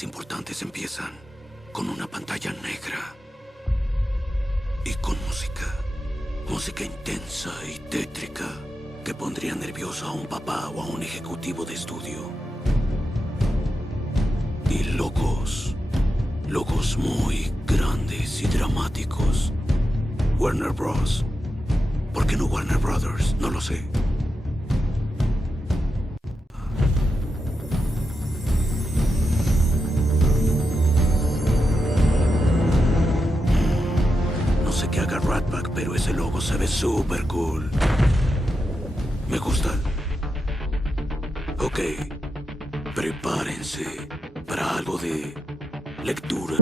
más importantes empiezan con una pantalla negra y con música. Música intensa y tétrica que pondría nervioso a un papá o a un ejecutivo de estudio. Y logos muy grandes y dramáticos. Warner Bros. ¿Por qué no Warner Brothers? No lo sé. No sé qué haga Rat Pack, pero ese logo se ve súper cool. Me gusta. Ok, prepárense para algo de lectura.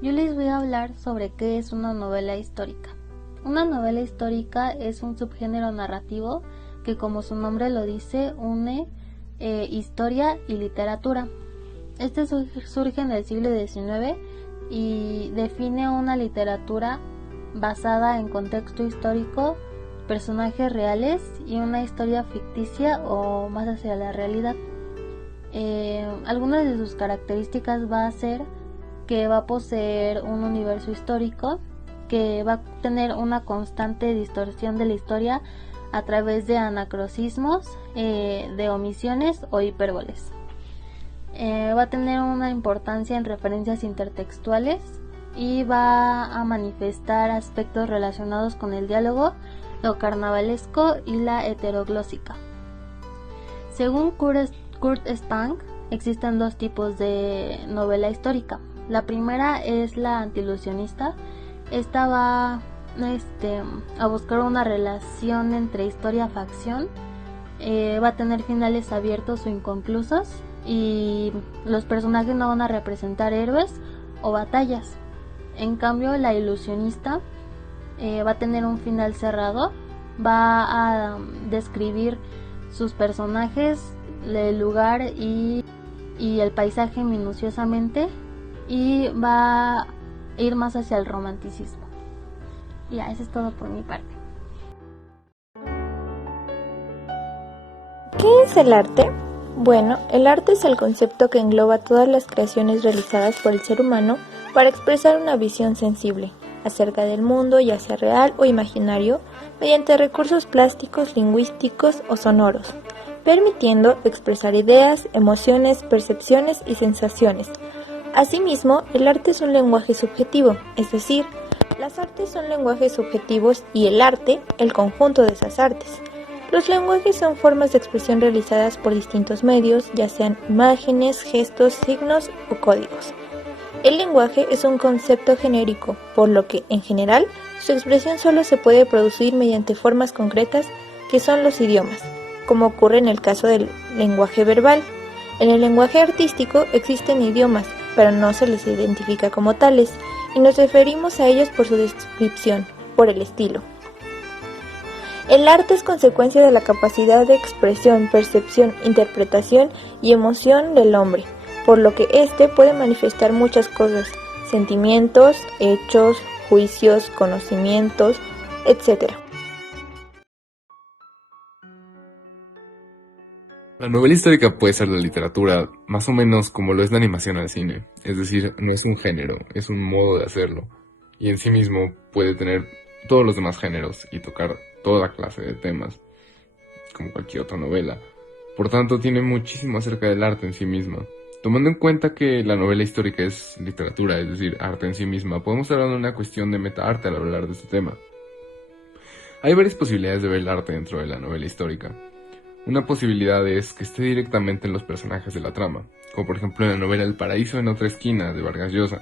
Yo les voy a hablar sobre qué es una novela histórica. Una novela histórica es un subgénero narrativo que, como su nombre lo dice, une historia y literatura. Este surge en el siglo XIX y define una literatura basada en contexto histórico, personajes reales y una historia ficticia o más hacia la realidad. Algunas de sus características va a ser que va a poseer un universo histórico, que va a tener una constante distorsión de la historia a través de anacronismos, de omisiones o hipérboles. Va a tener una importancia en referencias intertextuales y va a manifestar aspectos relacionados con el diálogo, lo carnavalesco y la heteroglósica. Según Kurt Spang, existen dos tipos de novela histórica. La primera es la antilusionista. Esta va a buscar una relación entre historia-facción. Va a tener finales abiertos o inconclusos y los personajes no van a representar héroes o batallas. En cambio, la ilusionista va a tener un final cerrado. Va a describir sus personajes, el lugar y el paisaje minuciosamente, y va a ir más hacia el romanticismo. Ya, eso es todo por mi parte. ¿Qué es el arte? Bueno, el arte es el concepto que engloba todas las creaciones realizadas por el ser humano para expresar una visión sensible acerca del mundo, ya sea real o imaginario, mediante recursos plásticos, lingüísticos o sonoros, permitiendo expresar ideas, emociones, percepciones y sensaciones. Asimismo, el arte es un lenguaje subjetivo, es decir, las artes son lenguajes subjetivos y el arte, el conjunto de esas artes. Los lenguajes son formas de expresión realizadas por distintos medios, ya sean imágenes, gestos, signos o códigos. El lenguaje es un concepto genérico, por lo que, en general, su expresión solo se puede producir mediante formas concretas que son los idiomas, como ocurre en el caso del lenguaje verbal. En el lenguaje artístico existen idiomas, pero no se les identifica como tales, y nos referimos a ellos por su descripción, por el estilo. El arte es consecuencia de la capacidad de expresión, percepción, interpretación y emoción del hombre, por lo que éste puede manifestar muchas cosas, sentimientos, hechos, juicios, conocimientos, etc. La novela histórica puede ser la literatura, más o menos como lo es la animación al cine, es decir, no es un género, es un modo de hacerlo, y en sí mismo puede tener todos los demás géneros y tocar toda clase de temas, como cualquier otra novela. Por tanto, tiene muchísimo acerca del arte en sí misma. Tomando en cuenta que la novela histórica es literatura, es decir, arte en sí misma, podemos hablar de una cuestión de metaarte al hablar de este tema. Hay varias posibilidades de ver el arte dentro de la novela histórica. Una posibilidad es que esté directamente en los personajes de la trama, como por ejemplo en la novela El paraíso en otra esquina de Vargas Llosa.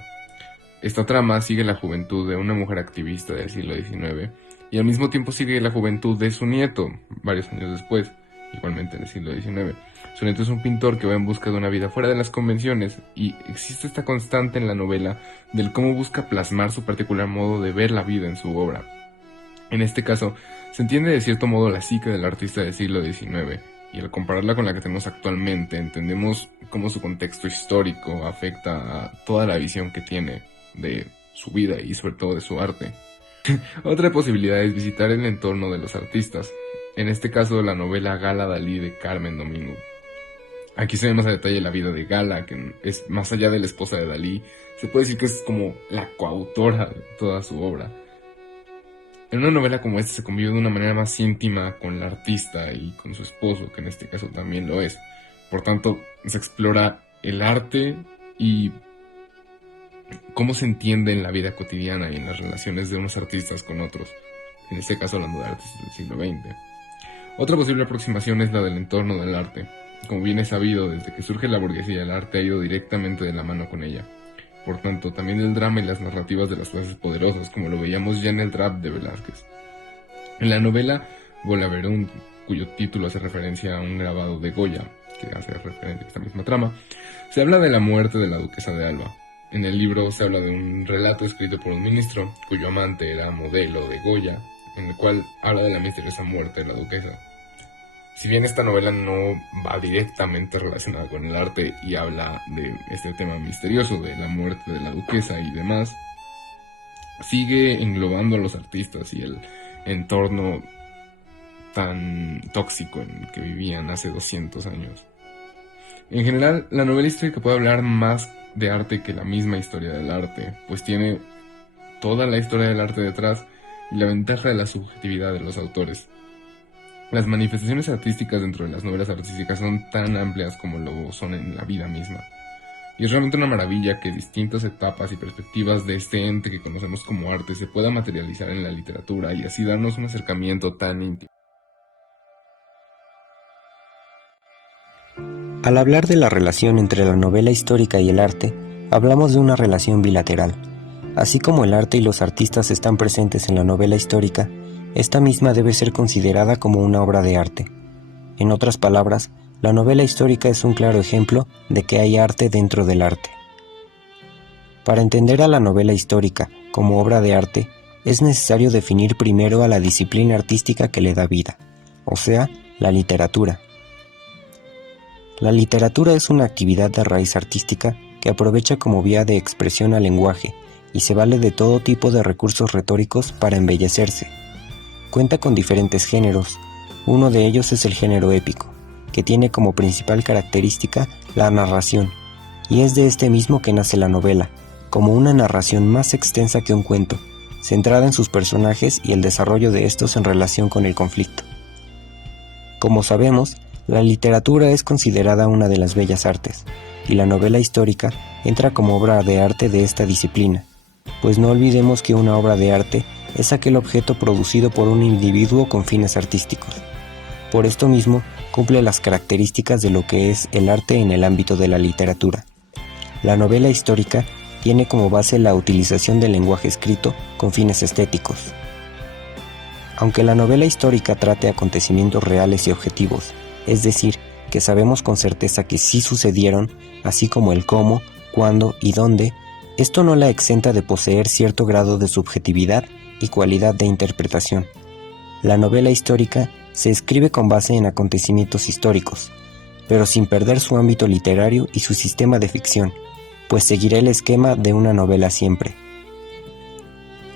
Esta trama sigue la juventud de una mujer activista del siglo XIX y al mismo tiempo sigue la juventud de su nieto, varios años después, igualmente en el siglo XIX. Su nieto es un pintor que va en busca de una vida fuera de las convenciones, y existe esta constante en la novela del cómo busca plasmar su particular modo de ver la vida en su obra. En este caso, se entiende de cierto modo la psique del artista del siglo XIX, y al compararla con la que tenemos actualmente, entendemos cómo su contexto histórico afecta a toda la visión que tiene de su vida y sobre todo de su arte. Otra posibilidad es visitar el entorno de los artistas, en este caso la novela Gala Dalí de Carmen Domingo. Aquí se ve más a detalle la vida de Gala, que es más allá de la esposa de Dalí, se puede decir que es como la coautora de toda su obra. En una novela como esta se convive de una manera más íntima con la artista y con su esposo, que en este caso también lo es. Por tanto, se explora el arte y cómo se entiende en la vida cotidiana y en las relaciones de unos artistas con otros, en este caso hablando de artistas del siglo XX. Otra posible aproximación es la del entorno del arte. Como bien es sabido, desde que surge la burguesía, el arte ha ido directamente de la mano con ella. Por tanto, también el drama y las narrativas de las clases poderosas, como lo veíamos ya en el rap de Velázquez. En la novela Volaverunt, cuyo título hace referencia a un grabado de Goya, que hace referencia a esta misma trama, se habla de la muerte de la duquesa de Alba. En el libro se habla de un relato escrito por un ministro, cuyo amante era modelo de Goya, en el cual habla de la misteriosa muerte de la duquesa. Si bien esta novela no va directamente relacionada con el arte y habla de este tema misterioso de la muerte de la duquesa y demás, sigue englobando a los artistas y el entorno tan tóxico en el que vivían hace 200 años. En general, la novela histórica puede hablar más de arte que la misma historia del arte, pues tiene toda la historia del arte detrás y la ventaja de la subjetividad de los autores. Las manifestaciones artísticas dentro de las novelas artísticas son tan amplias como lo son en la vida misma. Y es realmente una maravilla que distintas etapas y perspectivas de este ente que conocemos como arte se pueda materializar en la literatura y así darnos un acercamiento tan íntimo. Al hablar de la relación entre la novela histórica y el arte, hablamos de una relación bilateral. Así como el arte y los artistas están presentes en la novela histórica, esta misma debe ser considerada como una obra de arte. En otras palabras, la novela histórica es un claro ejemplo de que hay arte dentro del arte. Para entender a la novela histórica como obra de arte, es necesario definir primero a la disciplina artística que le da vida, o sea, la literatura. La literatura es una actividad de raíz artística que aprovecha como vía de expresión al lenguaje y se vale de todo tipo de recursos retóricos para embellecerse. Cuenta con diferentes géneros. Uno de ellos es el género épico, que tiene como principal característica la narración, y es de este mismo que nace la novela, como una narración más extensa que un cuento, centrada en sus personajes y el desarrollo de estos en relación con el conflicto. Como sabemos, la literatura es considerada una de las bellas artes, y la novela histórica entra como obra de arte de esta disciplina, pues no olvidemos que una obra de arte es aquel objeto producido por un individuo con fines artísticos. Por esto mismo, cumple las características de lo que es el arte en el ámbito de la literatura. La novela histórica tiene como base la utilización del lenguaje escrito con fines estéticos. Aunque la novela histórica trate acontecimientos reales y objetivos, es decir, que sabemos con certeza que sí sucedieron, así como el cómo, cuándo y dónde, esto no la exenta de poseer cierto grado de subjetividad y cualidad de interpretación. La novela histórica se escribe con base en acontecimientos históricos, pero sin perder su ámbito literario y su sistema de ficción, pues seguirá el esquema de una novela siempre.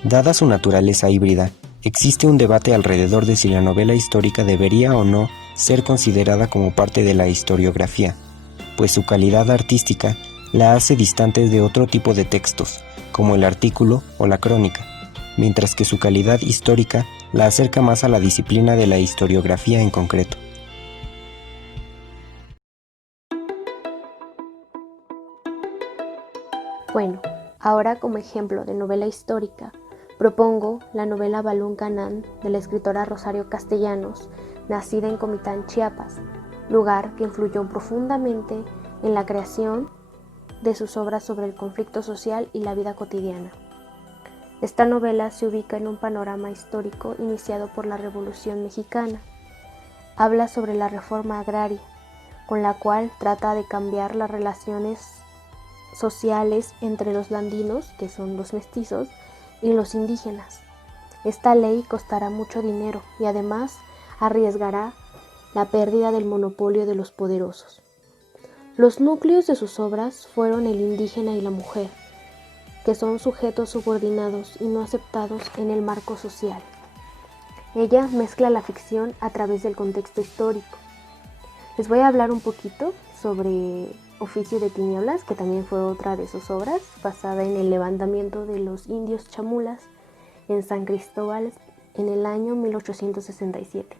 Dada su naturaleza híbrida, existe un debate alrededor de si la novela histórica debería o no ser considerada como parte de la historiografía, pues su calidad artística la hace distante de otro tipo de textos, como el artículo o la crónica, mientras que su calidad histórica la acerca más a la disciplina de la historiografía en concreto. Bueno, ahora como ejemplo de novela histórica, propongo la novela Balún Canán de la escritora Rosario Castellanos, nacida en Comitán, Chiapas, lugar que influyó profundamente en la creación de sus obras sobre el conflicto social y la vida cotidiana. Esta novela se ubica en un panorama histórico iniciado por la Revolución Mexicana. Habla sobre la reforma agraria, con la cual trata de cambiar las relaciones sociales entre los landinos, que son los mestizos, y los indígenas. Esta ley costará mucho dinero y además arriesgará la pérdida del monopolio de los poderosos. Los núcleos de sus obras fueron el indígena y la mujer, que son sujetos subordinados y no aceptados en el marco social. Ella mezcla la ficción a través del contexto histórico. Les voy a hablar un poquito sobre Oficio de Tinieblas, que también fue otra de sus obras, basada en el levantamiento de los indios chamulas en San Cristóbal en el año 1867.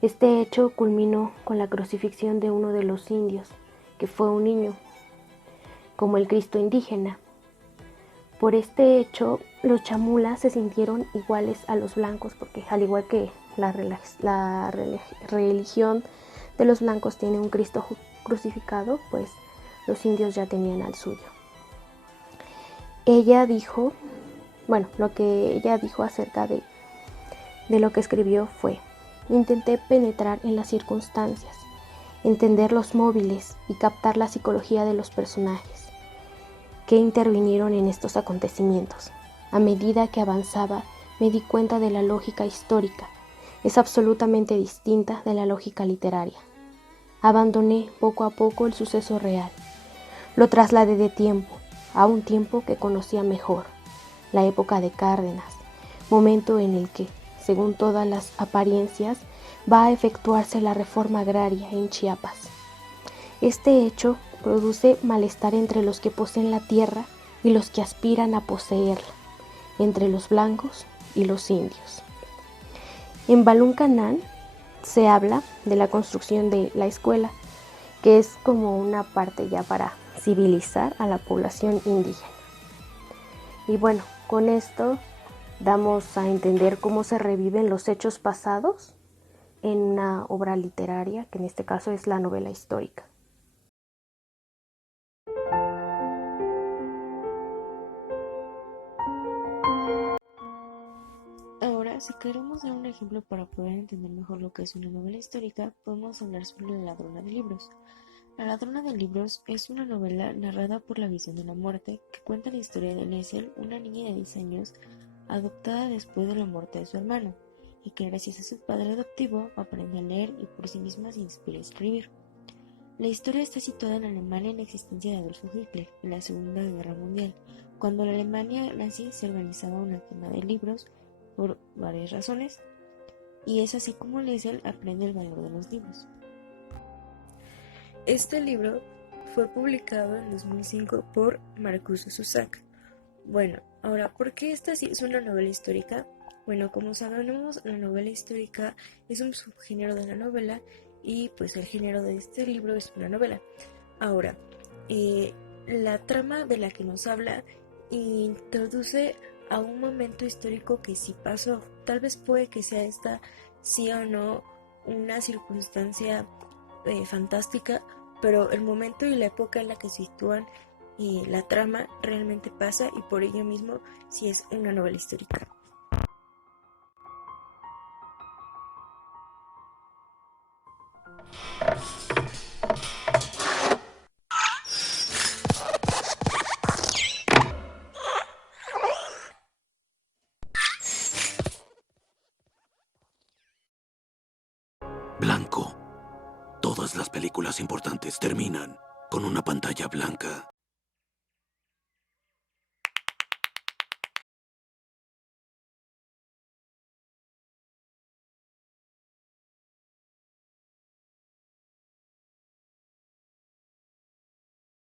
Este hecho culminó con la crucifixión de uno de los indios, que fue un niño, como el Cristo indígena. Por este hecho, los chamulas se sintieron iguales a los blancos, porque al igual que la religión de los blancos tiene un Cristo crucificado, pues los indios ya tenían al suyo. Ella dijo, lo que ella dijo acerca de lo que escribió fue: intenté penetrar en las circunstancias, entender los móviles y captar la psicología de los personajes que intervinieron en estos acontecimientos. A medida que avanzaba, me di cuenta de la lógica histórica. Es absolutamente distinta de la lógica literaria. Abandoné poco a poco el suceso real. Lo trasladé de tiempo a un tiempo que conocía mejor, la época de Cárdenas, momento en el que, según todas las apariencias, va a efectuarse la reforma agraria en Chiapas. Este hecho produce malestar entre los que poseen la tierra y los que aspiran a poseerla, entre los blancos y los indios. En Balún Canán se habla de la construcción de la escuela, que es como una parte ya para civilizar a la población indígena. Y bueno, con esto damos a entender cómo se reviven los hechos pasados en una obra literaria, que en este caso es la novela histórica. Ahora, si queremos dar un ejemplo para poder entender mejor lo que es una novela histórica, podemos hablar sobre La ladrona de libros. La ladrona de libros es una novela narrada por la visión de la muerte que cuenta la historia de Liesl, una niña de 10 años adoptada después de la muerte de su hermano, y que gracias a su padre adoptivo aprende a leer y por sí misma se inspira a escribir. La historia está situada en Alemania en la existencia de Adolfo Hitler en la Segunda Guerra Mundial, cuando la Alemania nazi se organizaba una quema de libros por varias razones, y es así como Liesl aprende el valor de los libros. Este libro fue publicado en 2005 por Marcus Zusak. Bueno, ahora, ¿por qué esta sí es una novela histórica? Bueno, como sabemos, la novela histórica es un subgénero de la novela y pues el género de este libro es una novela. Ahora, la trama de la que nos habla introduce a un momento histórico que sí pasó. Tal vez puede que sea esta, sí o no, una circunstancia fantástica, pero el momento y la época en la que se sitúan la trama realmente pasa, y por ello mismo sí es una novela histórica. Blanco. Todas las películas importantes terminan con una pantalla blanca.